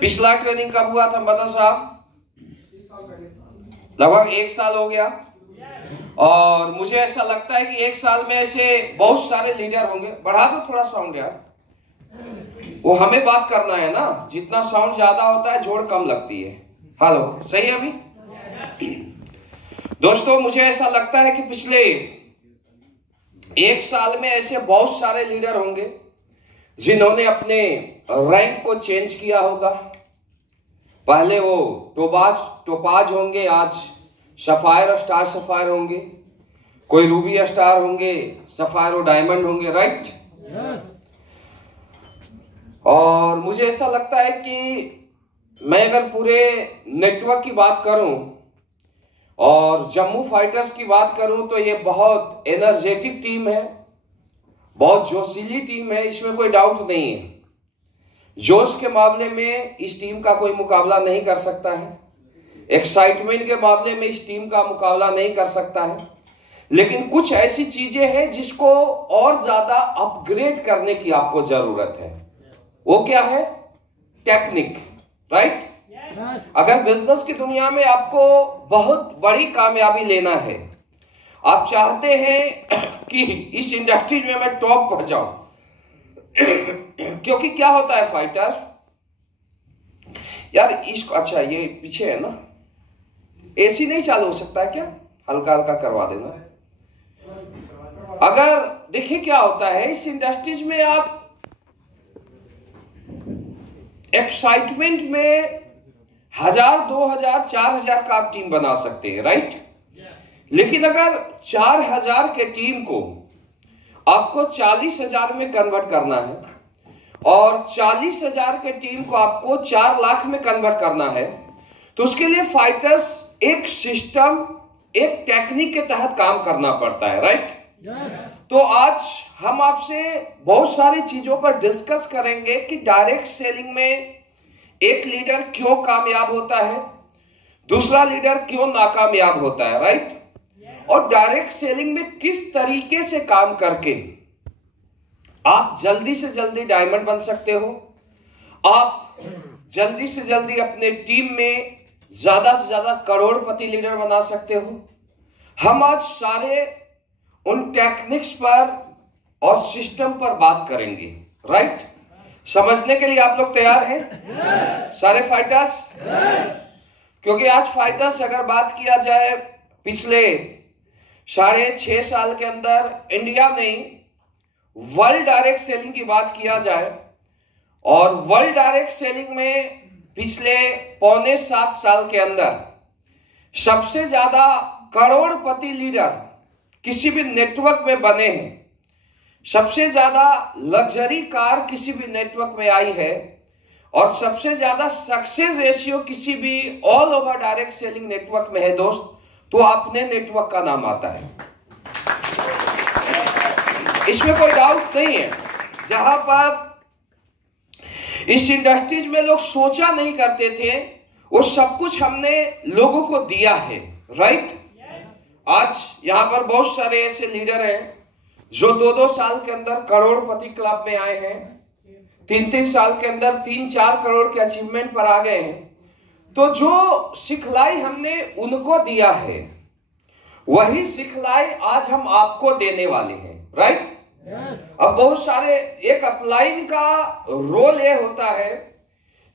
पिछला ट्रेनिंग कब हुआ था मदन साहब? लगभग 1 साल हो गया। और मुझे ऐसा लगता है कि 1 साल में ऐसे बहुत सारे लीडर होंगे। बढ़ा दो थोड़ा साउंड यार, वो हमें बात करना है ना, जितना साउंड ज्यादा होता है जोड़ कम लगती है। हेलो, सही है अभी? दोस्तों मुझे ऐसा लगता है कि पिछले 1 साल में ऐसे बहुत सारे लीडर होंगे जिन्होंने अपने रैंक को चेंज किया होगा। पहले वो टोपाज होंगे, आज सफायर और स्टार सफायर होंगे, कोई रूबी स्टार होंगे, सफायर और डायमंड होंगे, राइट? और मुझे ऐसा लगता है कि मैं अगर पूरे नेटवर्क की बात करूं और जम्मू फाइटर्स की बात करूं तो ये बहुत एनर्जेटिक टीम है, बहुत जोशीली टीम है, इसमें कोई डाउट नहीं है। जोश के मामले में इस टीम का कोई मुकाबला नहीं कर सकता है, एक्साइटमेंट के मामले में इस टीम का मुकाबला नहीं कर सकता है। लेकिन कुछ ऐसी चीजें हैं जिसको और ज्यादा अपग्रेड करने की आपको जरूरत है। वो क्या है? Technique, right? अगर बिजनेस की दुनिया में आपको बहुत बड़ी कामयाबी लेना है, आप चाहते हैं कि इस इंडस्ट्री में मैं टॉप पर जाऊं, क्योंकि क्या होता है फाइटर्स यार, इसको अच्छा ये पीछे है ना, एसी नहीं चालू हो सकता है क्या? हल्का हल्का करवा देना। अगर देखिए क्या होता है इस इंडस्ट्रीज में, आप एक्साइटमेंट में 1000, 2000, 4000 का आप टीम बना सकते हैं, राइट? लेकिन अगर 4000 के टीम को आपको 40,000 में कन्वर्ट करना है और 40,000 के टीम को आपको 4 लाख में कन्वर्ट करना है, तो उसके लिए फाइटर्स एक सिस्टम, एक टेक्निक के तहत काम करना पड़ता है, राइट? तो आज हम आपसे बहुत सारी चीजों पर डिस्कस करेंगे कि डायरेक्ट सेलिंग में एक लीडर क्यों कामयाब होता है, दूसरा लीडर क्यों नाकामयाब होता है, राइट? और डायरेक्ट सेलिंग में किस तरीके से काम करके आप जल्दी से जल्दी डायमंड बन सकते हो, आप जल्दी से जल्दी अपने टीम में ज्यादा से ज्यादा करोड़पति लीडर बना सकते हो। हम आज सारे उन टेक्निक्स पर और सिस्टम पर बात करेंगे, राइट? समझने के लिए आप लोग तैयार हैं? सारे फाइटर्स? क्योंकि आज फाइटर्स अगर बात किया जाए, पिछले 6.5 साल के अंदर इंडिया में वर्ल्ड डायरेक्ट सेलिंग की बात किया जाए, और वर्ल्ड डायरेक्ट सेलिंग में पिछले 6.25 साल के अंदर सबसे ज्यादा करोड़पति लीडर किसी भी नेटवर्क में बने हैं, सबसे ज्यादा लग्जरी कार किसी भी नेटवर्क में आई है, और सबसे ज्यादा सक्सेस रेशियो किसी भी all over direct selling network में है दोस्त, तो अपने नेटवर्क का नाम आता है। इसमें कोई डाउट नहीं है। जहां पर इस इंडस्ट्रीज में लोग सोचा नहीं करते थे, वो सब कुछ हमने लोगों को दिया है, राइट? आज यहां पर बहुत सारे ऐसे लीडर हैं जो 2-2 साल के अंदर करोड़पति क्लब में आए हैं, 3-3 साल के अंदर 3-4 करोड़ के अचीवमेंट पर आ गए हैं। तो जो सिखलाई हमने उनको दिया है, वही सिखलाई आज हम आपको देने वाले हैं, राइट? अब बहुत सारे, एक अपलाइन का रोल ये होता है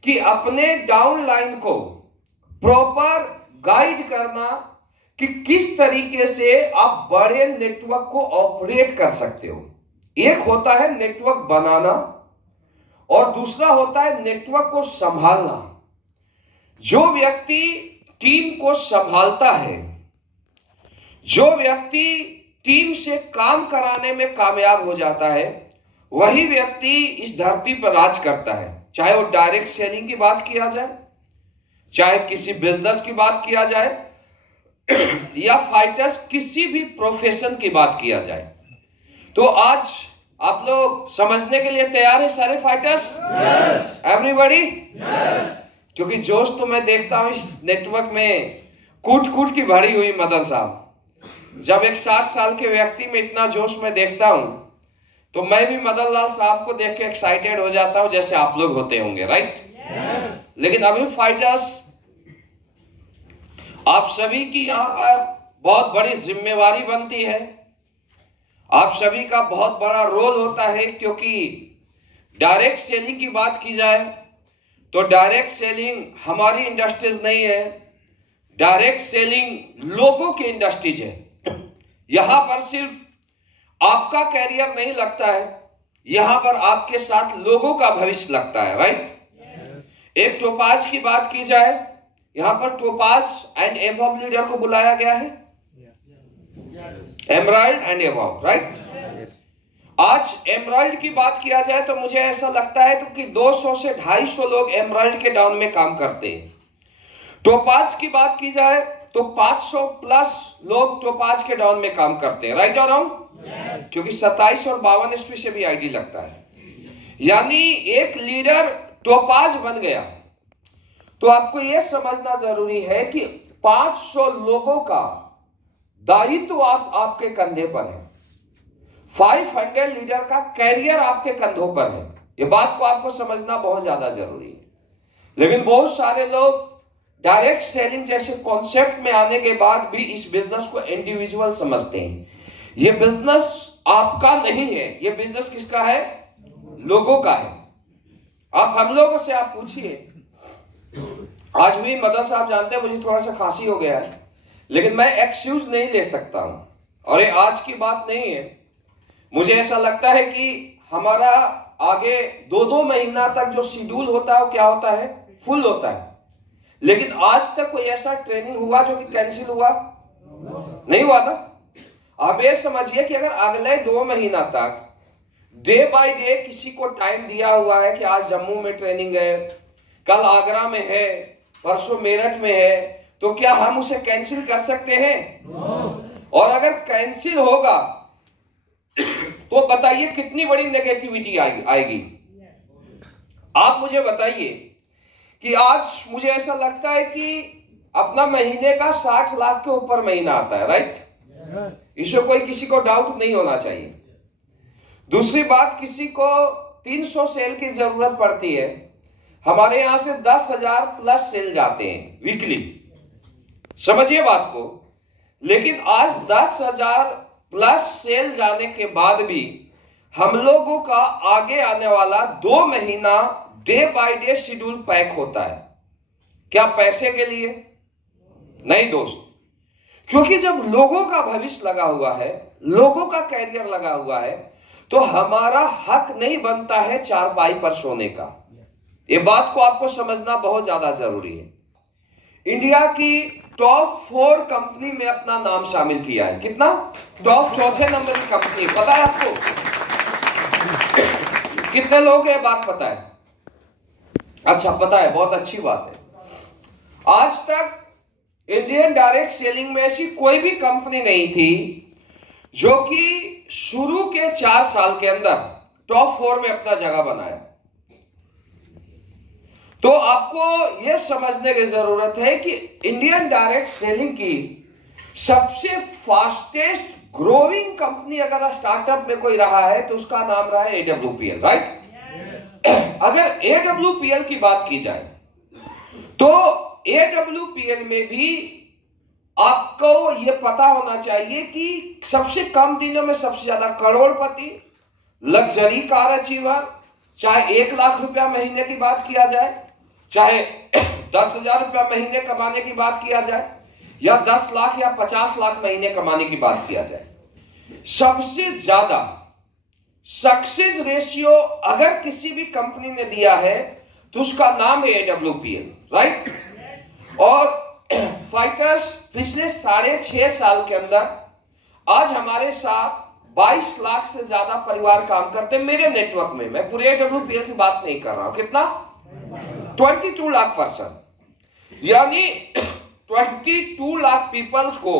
कि अपने डाउनलाइन को प्रॉपर गाइड करना कि किस तरीके से आप बड़े नेटवर्क को ऑपरेट कर सकते हो। एक होता है नेटवर्क बनाना और दूसरा होता है नेटवर्क को संभालना। जो व्यक्ति टीम को संभालता है, जो व्यक्ति टीम से काम कराने में कामयाब हो जाता है, वही व्यक्ति इस धरती पर राज करता है। चाहे वो डायरेक्ट सेलिंग की बात किया जाए, चाहे किसी बिजनेस की बात किया जाए, या फाइटर्स किसी भी प्रोफेशन की बात किया जाए। तो आज आप लोग समझने के लिए तैयार है सारे फाइटर्स? एवरीबॉडी? क्योंकि जोश तो मैं देखता हूं इस नेटवर्क में कूट कूट की भरी हुई मदन साहब। जब एक 60 साल के व्यक्ति में इतना जोश मैं देखता हूं तो मैं भी मदन लाल साहब को देख के एक्साइटेड हो जाता हूं, जैसे आप लोग होते होंगे, राइट। लेकिन अभी फाइटर्स, आप सभी की यहां पर बहुत बड़ी जिम्मेवारी बनती है, आप सभी का बहुत बड़ा रोल होता है, क्योंकि डायरेक्ट सेलिंग की बात की जाए तो डायरेक्ट सेलिंग हमारी इंडस्ट्रीज नहीं है, डायरेक्ट सेलिंग लोगों की इंडस्ट्रीज है। यहां पर सिर्फ आपका कैरियर नहीं लगता है, यहां पर आपके साथ लोगों का भविष्य लगता है, राइट। एक टोपाज की बात की जाए, यहां पर टोपाज एंड एवॉब लीडर को बुलाया गया है, एमराल्ड एंड एवॉब, राइट। आज एमराल्ड की बात किया जाए तो मुझे ऐसा लगता है तो कि 200 से 250 लोग एमराल्ड के डाउन में काम करते हैं। टोपाज की बात की जाए तो 500 प्लस लोग टोपाज के डाउन में काम करते हैं, राइट और रॉन्ग? क्योंकि 27 और 52 ईस्वी से भी आईडी लगता है। यानी एक लीडर टोपाज बन गया तो आपको यह समझना जरूरी है कि 500 लोगों का दायित्व आपके कंधे पर है, 500 लीडर का कैरियर आपके कंधों पर है। यह बात को आपको समझना बहुत ज्यादा जरूरी है। लेकिन बहुत सारे लोग डायरेक्ट सेलिंग जैसे कॉन्सेप्ट में आने के बाद भी इस बिजनेस को इंडिविजुअल समझते हैं। यह बिजनेस आपका नहीं है, यह बिजनेस किसका है? लोगों का है। आप हम लोगों से आप पूछिए, आज भी मदन साहब जानते हैं मुझे थोड़ा सा खांसी हो गया है, लेकिन मैं एक्सक्यूज नहीं ले सकता हूं, और ये आज की बात नहीं है। मुझे ऐसा लगता है कि हमारा आगे 2-2 महीना तक जो शेड्यूल होता है वो क्या होता है? फुल होता है। लेकिन आज तक कोई ऐसा ट्रेनिंग हुआ जो कि कैंसिल हुआ? नहीं हुआ ना। आप ये समझिए कि अगर अगले 2 महीना तक डे बाय डे किसी को टाइम दिया हुआ है कि आज जम्मू में ट्रेनिंग है, कल आगरा में है, परसों मेरठ में है, तो क्या हम उसे कैंसिल कर सकते हैं? और अगर कैंसिल होगा तो बताइए कितनी बड़ी नेगेटिविटी आएगी। आप मुझे बताइए कि आज मुझे ऐसा लगता है कि अपना महीने का 60 लाख के ऊपर महीना आता है, राइट। इसमें कोई किसी को डाउट नहीं होना चाहिए। दूसरी बात, किसी को 300 सेल की जरूरत पड़ती है, हमारे यहां से 10,000 प्लस सेल जाते हैं वीकली, समझिए बात को। लेकिन आज 10,000 प्लस सेल जाने के बाद भी हम लोगों का आगे आने वाला 2 महीना day by day schedule pack होता है। क्या पैसे के लिए? नहीं दोस्त, क्योंकि जब लोगों का भविष्य लगा हुआ है, लोगों का कैरियर लगा हुआ है, तो हमारा हक नहीं बनता है चारपाई पर सोने का। यह बात को आपको समझना बहुत ज्यादा जरूरी है। इंडिया की टॉप 4 कंपनी में अपना नाम शामिल किया है। कितना? टॉप 4थे नंबर की कंपनी। पता है आपको कितने लोग हैं? बात पता है? अच्छा, पता है, बहुत अच्छी बात है। आज तक इंडियन डायरेक्ट सेलिंग में ऐसी कोई भी कंपनी नहीं थी जो कि शुरू के 4 साल के अंदर टॉप 4 में अपना जगह बनाया। तो आपको यह समझने की जरूरत है कि इंडियन डायरेक्ट सेलिंग की सबसे फास्टेस्ट ग्रोइंग कंपनी अगर स्टार्टअप में कोई रहा है तो उसका नाम रहा है AWPL, राइट। अगर AWPL की बात की जाए तो AWPL में भी आपको यह पता होना चाहिए कि सबसे कम दिनों में सबसे ज्यादा करोड़पति, लग्जरी कार अचीवर, चाहे 1 लाख रुपया महीने की बात किया जाए, चाहे 10,000 रुपया महीने कमाने की बात किया जाए, या 10 लाख या 50 लाख महीने कमाने की बात किया जाए, सबसे ज्यादा सक्सेस रेशियो अगर किसी भी कंपनी ने दिया है तो उसका नाम है AWPL, राइट। और फाइटर्स पिछले 6.5 साल के अंदर आज हमारे साथ 22 लाख से ज्यादा परिवार काम करते हैं मेरे नेटवर्क में। मैं पूरे AWPL की बात नहीं कर रहा हूं। कितना? 22 लाख पर्सन, यानी 22 लाख पीपल्स को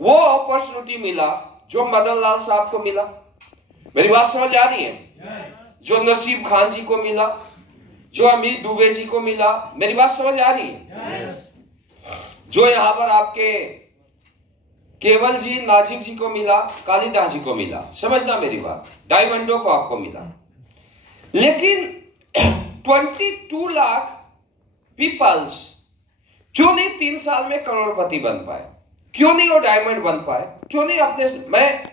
वो अपॉर्चुनिटी मिला जो मदन लाल साहब को मिला। मेरी बात समझ आ रही है? जो नसीब खान जी को मिला, जो अमित दुबे जी को मिला। मेरी बात समझ आ रही है? जो यहां पर आपके केवल जी नाजिर जी को मिला, कालिदास जी को मिला, समझना मेरी बात, डायमंडो को आपको मिला। लेकिन 22 लाख पीपल्स क्यों नहीं 3 साल में करोड़पति बन पाए? क्यों नहीं वो डायमंड बन पाए? क्यों नहीं अपने, मैं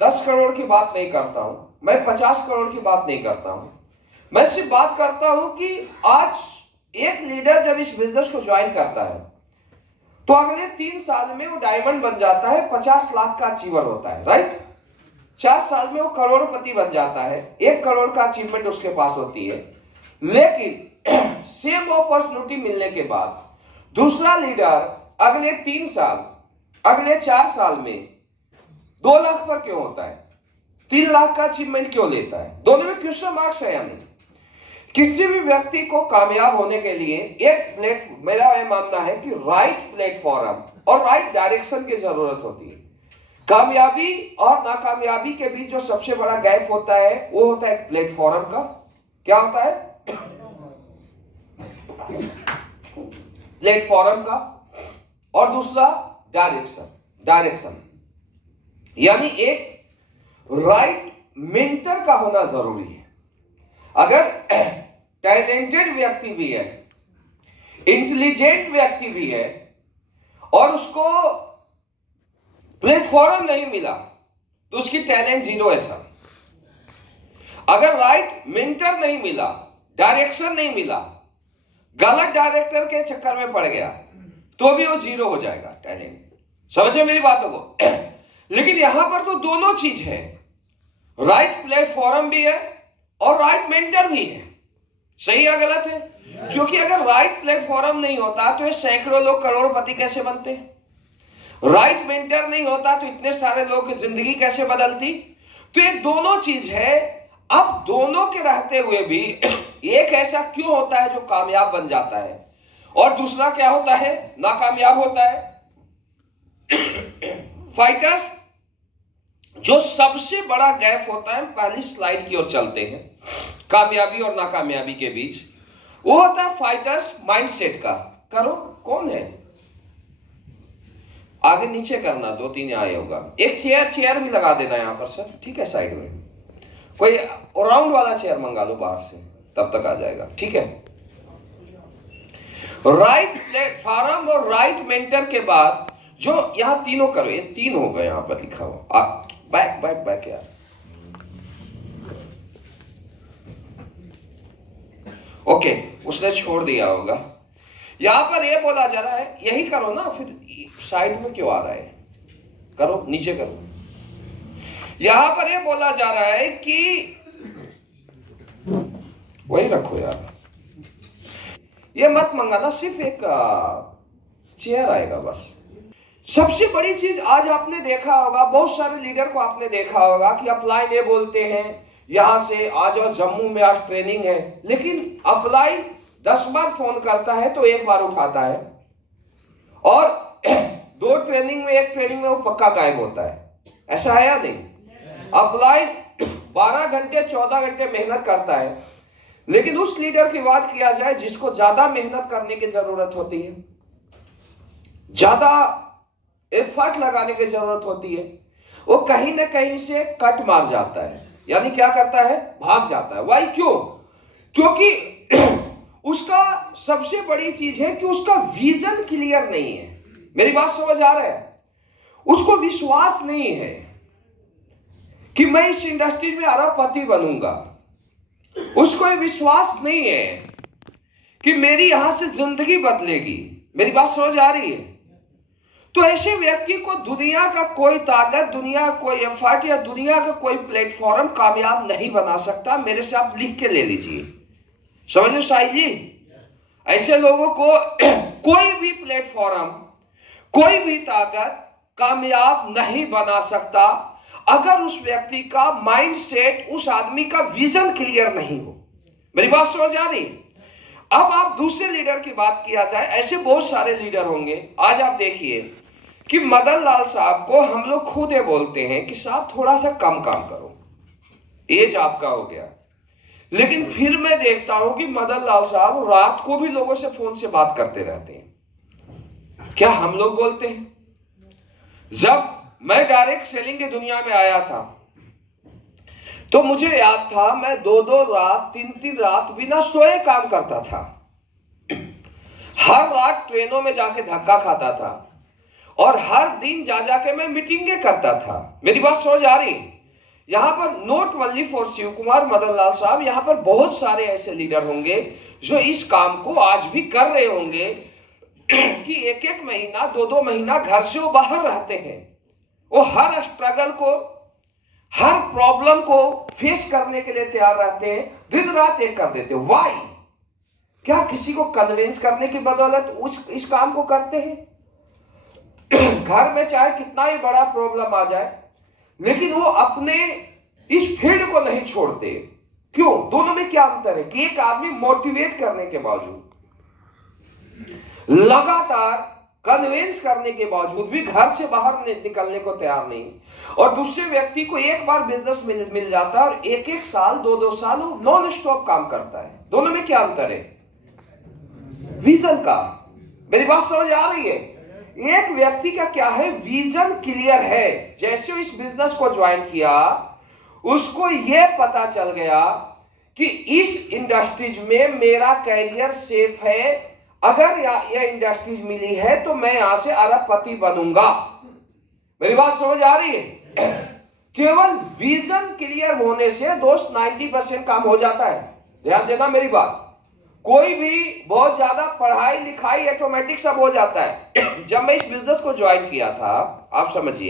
10 करोड़ की बात नहीं करता हूं, मैं 50 करोड़ की बात नहीं करता हूं, मैं सिर्फ बात करता हूं कि आज एक लीडर जब इस बिजनेस को ज्वाइन करता है तो अगले 3 साल में वो डायमंड बन जाता है, 50 लाख का अचीवर होता है, राइट। 4 साल में वो करोड़पति बन जाता है, 1 करोड़ का अचीवमेंट उसके पास होती है। लेकिन सेम अपॉर्चुनिटी मिलने के बाद दूसरा लीडर अगले 3 साल, अगले 4 साल में 2 लाख पर क्यों होता है? 3 लाख का अचीवमेंट क्यों लेता है? दोनों में क्वेश्चन मार्क्स है या नहीं? किसी भी व्यक्ति को कामयाब होने के लिए एक मेरा यह मानना है कि राइट प्लेटफॉर्म और राइट डायरेक्शन की जरूरत होती है। कामयाबी और नाकामयाबी के बीच जो सबसे बड़ा गैप होता है वो होता है प्लेटफॉर्म का। क्या होता है? प्लेटफॉर्म का। और दूसरा डायरेक्शन, यानी एक राइट मेंटर का होना जरूरी है। अगर टैलेंटेड व्यक्ति भी है, इंटेलिजेंट व्यक्ति भी है और उसको प्लेटफॉर्म नहीं मिला तो उसकी टैलेंट जीरो है सर। अगर राइट मेंटर नहीं मिला, डायरेक्शन नहीं मिला, गलत डायरेक्टर के चक्कर में पड़ गया तो भी वो जीरो हो जाएगा टैलेंट। समझे मेरी बातों को? लेकिन यहां पर तो दोनों चीज है, राइट प्लेटफॉर्म भी है और राइट मेंटर भी है। सही या गलत है? क्योंकि अगर राइट प्लेटफॉर्म नहीं होता तो ये सैकड़ों लोग करोड़पति कैसे बनते हैं? राइट मेंटर नहीं होता तो इतने सारे लोगों की जिंदगी कैसे बदलती? तो ये दोनों चीज है। अब दोनों के रहते हुए भी एक ऐसा क्यों होता है जो कामयाब बन जाता है और दूसरा क्या होता है? नाकामयाब होता है। फाइटर्स, जो सबसे बड़ा गैप होता है, पहली स्लाइड की ओर चलते हैं, कामयाबी और नाकामयाबी के बीच, वो होता है फाइटर्स माइंडसेट का। करो, कौन है? आगे नीचे करना, 2-3 आए होगा। एक चेयर भी लगा देना यहां पर सर, ठीक है? साइड में कोई राउंड वाला चेयर मंगा लो बाहर से, तब तक आ जाएगा, ठीक है? राइट प्लेटफॉर्म और राइट मेंटर के बाद जो यहां तीनों करो, ये 3 हो गए यहां पर लिखा हुआ। बैक यार। ओके, उसने छोड़ दिया होगा। यहां पर ये बोला जा रहा है, यही करो ना, फिर साइड में क्यों आ रहा है? करो, नीचे करो। यहां पर ये बोला जा रहा है कि वही रखो यार, ये मत मंगाना, सिर्फ एक चेयर आएगा बस। सबसे बड़ी चीज आज आपने देखा होगा, बहुत सारे लीडर को आपने देखा होगा कि अपलाइन ये बोलते हैं यहां से आ जाओ, जम्मू में आज ट्रेनिंग है, लेकिन अपलाइन 10 बार फोन करता है तो 1 बार उठाता है, और 2 ट्रेनिंग में 1 ट्रेनिंग में वो पक्का गायब होता है। ऐसा है या नहीं? अपलाइन 12 घंटे 14 घंटे मेहनत करता है, लेकिन उस लीडर की बात किया जाए जिसको ज्यादा मेहनत करने की जरूरत होती है, ज्यादा एफर्ट लगाने की जरूरत होती है, वो कहीं ना कहीं से कट मार जाता है, यानी क्या करता है? भाग जाता है। वाई? क्यों? क्योंकि उसका सबसे बड़ी चीज है कि उसका विजन क्लियर नहीं है। मेरी बात समझ आ रहा है? उसको विश्वास नहीं है कि मैं इस इंडस्ट्री में अरबपति बनूंगा। उसको ये विश्वास नहीं है कि मेरी यहां से जिंदगी बदलेगी। मेरी बात समझ आ रही है? तो ऐसे व्यक्ति को दुनिया का कोई ताकत, दुनिया का कोई एफर्ट या दुनिया का कोई प्लेटफॉर्म कामयाब नहीं बना सकता। मेरे से आप लिख के ले लीजिए, समझो साई जी। ऐसे लोगों को कोई भी प्लेटफॉर्म, कोई भी ताकत कामयाब नहीं बना सकता अगर उस व्यक्ति का माइंडसेट, उस आदमी का विजन क्लियर नहीं हो। मेरी बात समझ आ रही? अब आप दूसरे लीडर की बात किया जाए, ऐसे बहुत सारे लीडर होंगे। आज आप देखिए कि मदन लाल साहब को हम लोग खुद ये बोलते हैं कि साहब थोड़ा सा कम काम करो, एज आपका हो गया, लेकिन फिर मैं देखता हूं कि मदन लाल साहब रात को भी लोगों से फोन से बात करते रहते हैं। क्या हम लोग बोलते हैं? जब मैं डायरेक्ट सेलिंग की दुनिया में आया था तो मुझे याद था मैं 2-2 रात 3-3 रात बिना सोए काम करता था। हर रात ट्रेनों में जाके धक्का खाता था और हर दिन जा जाके मैं मीटिंगें करता था। मेरी बात समझ आ रही? यहां पर note only for Shiv Kumar Madan Lal साहब, यहां पर बहुत सारे ऐसे लीडर होंगे जो इस काम को आज भी कर रहे होंगे कि 1-1 महीना 2-2 महीना घर से वो बाहर रहते हैं। वो हर स्ट्रगल को, हर प्रॉब्लम को फेस करने के लिए तैयार रहते हैं, दिन रात एक कर देते हैं। वाई? क्या किसी को कन्विंस करने की बदौलत इस काम को करते हैं? घर में चाहे कितना ही बड़ा प्रॉब्लम आ जाए, लेकिन वो अपने इस फील्ड को नहीं छोड़ते। क्यों? दोनों में क्या अंतर है कि एक आदमी मोटिवेट करने के बावजूद, लगातार कन्विंस करने के बावजूद भी घर से बाहर निकलने को तैयार नहीं, और दूसरे व्यक्ति को एक बार बिजनेस मिल जाता है और 1-1 साल 2-2 साल वो नॉन स्टॉप काम करता है। दोनों में क्या अंतर है? विजन का। मेरी बात समझ आ रही है? एक व्यक्ति का क्या है, विजन क्लियर है। जैसे इस बिजनेस को ज्वाइन किया, उसको यह पता चल गया कि इस इंडस्ट्रीज में मेरा कैरियर सेफ है, अगर यह इंडस्ट्रीज मिली है तो मैं यहां से अरबपति बनूंगा। मेरी बात समझ आ रही है? केवल विजन क्लियर होने से दोस्त 90% काम हो जाता है। ध्यान देना मेरी बात। कोई भी बहुत ज्यादा पढ़ाई लिखाई ऑटोमेटिक सब हो जाता है। जब मैं इस बिजनेस को ज्वाइन किया था, आप समझिए,